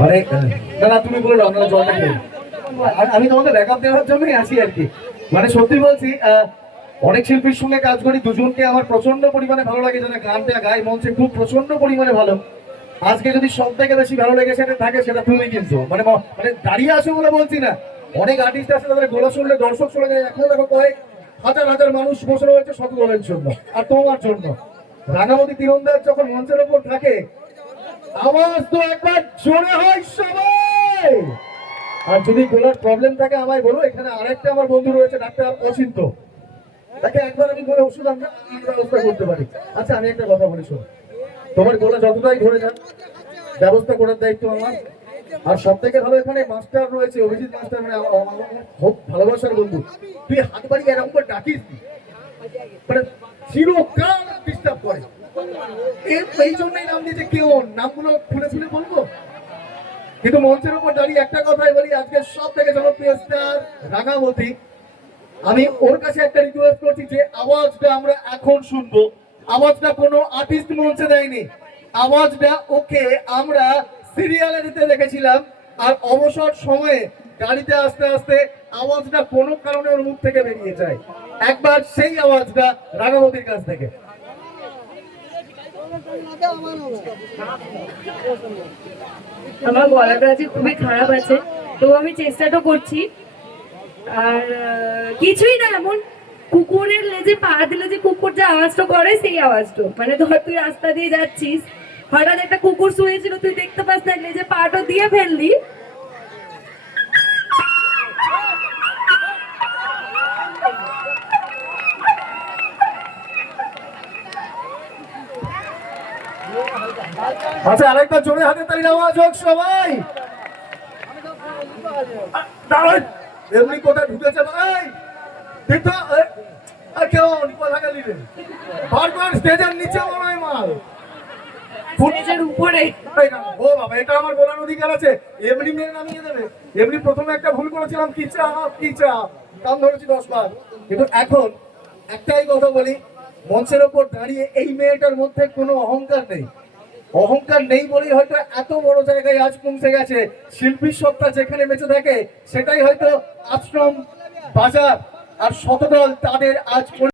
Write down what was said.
মানে না না তুমি বলে আপনারা জলটা খেয়ে আমি তোমাকে ব্যাকআপ দেওয়ার জন্যই আছি আর কি। মানে সত্যি বলছি, অনেক শিল্পীর সঙ্গে কাজ করি, দুজনকে আমার প্রচন্ড পরিমাণে ভালো লাগে, যারা গানটা গায় মঞ্চে খুব প্রচন্ড পরিমাণে ভালো। আজকে যদি সব থেকে বেশি ভালো লেগেছে থাকে সেটা তুমি, কিন্তু মানে মানে দাঁড়িয়ে আসো বলে বলছি না, অনেক আর্টিস্ট আছে তাদের গোলা শুনলে দর্শক শুনে যায়, এখন দেখো কয়েক হাজার হাজার মানুষ বসে রয়েছে সতগোলের জন্য আর তোমার জন্য। রাঙামাটি তীরন্দাজ যখন মঞ্চের ওপর থাকে, আওয়াজ তো একবার জোরে হয় সবাই। আর যদি গলার প্রবলেম থাকে আমায় বলো, এখানে আরেকটা আমার বন্ধু রয়েছে ডাক্তার অচিন্ত, তাকে একবার আমি বলে ওষুধ আমরা ব্যবস্থা করতে পারি। আচ্ছা আমি একটা কথা বলি, শোনো, তোমার গলা যতটাই ধরে যান ব্যবস্থা করার দায়িত্ব আমার। আর সব থেকে ভালো এখানে মাস্টার রয়েছে, অভিজিৎ মাস্টার, মানে আমার খুব ভালোবাসার বন্ধু। তুই হাত বাড়িয়ে এরকম করে ডাকিস, মানে চিরকাল ডিস্টার্ব করে, এই জন্যই নাম দিয়েছে কেউ। নামগুলো খুলে খুলে বলবো, কিন্তু মঞ্চের উপর দাঁড়িয়ে একটা কথাই বলি, আজকে সব থেকে জনপ্রিয় স্টার রাঙামতি, আমি ওর কাছে একটা রিকোয়েস্ট করছি যে আওয়াজটা আমরা এখন শুনবো, আওয়াজটা কোনো আর্টিস্ট মঞ্চে দেয়নি, আওয়াজটা ওকে আমরা সিরিয়ালে দিতে দেখেছিলাম। আর অবসর সময়ে গাড়িতে আস্তে আস্তে আওয়াজটা কোনো কারণে ওর মুখ থেকে বেরিয়ে যায়, একবার সেই আওয়াজটা রাঙামতির কাছ থেকে। আমার গলাটা আজকে খুবই খারাপ আছে, তো আমি চেষ্টাটা করছি। আর কিছুই না, এমন কুকুরের লেজে পা দিলে যে কুকুর যে আওয়াজটা করে সেই আওয়াজটা, মানে ধর তুই রাস্তা দিয়ে যাচ্ছিস, হঠাৎ একটা কুকুর শুয়েছিল, তুই দেখতে পাস না, লেজে পাটা দিয়ে ফেললি, আচ্ছা আরেকটা জোরে হাতে তালি আওয়াজ হোক সবাই। এমনি কোথায় ঢুকেছে ভাই, কেমন কথা গেলি রে, বারবার স্টেজের নিচে মনে হয় মাল, স্টেজের উপরে। ও বাবা, এটা আমার বলার অধিকার আছে, এমনি মেয়ে নামিয়ে দেবে। এমনি প্রথমে একটা ভুল করেছিলাম, কি চা কাম ধরেছি 10 বার, কিন্তু এখন একটাই কথা বলি, মঞ্চের ওপর দাঁড়িয়ে এই মেয়েটার মধ্যে কোনো অহংকার নেই, অহংকার নেই বলেই হয়তো এত বড় জায়গায় আজ পৌঁছে গেছে। শিল্পীর সত্তা যেখানে বেঁচে থাকে সেটাই হয়তো আশ্রম, বাজার আর শতদল তাদের আজ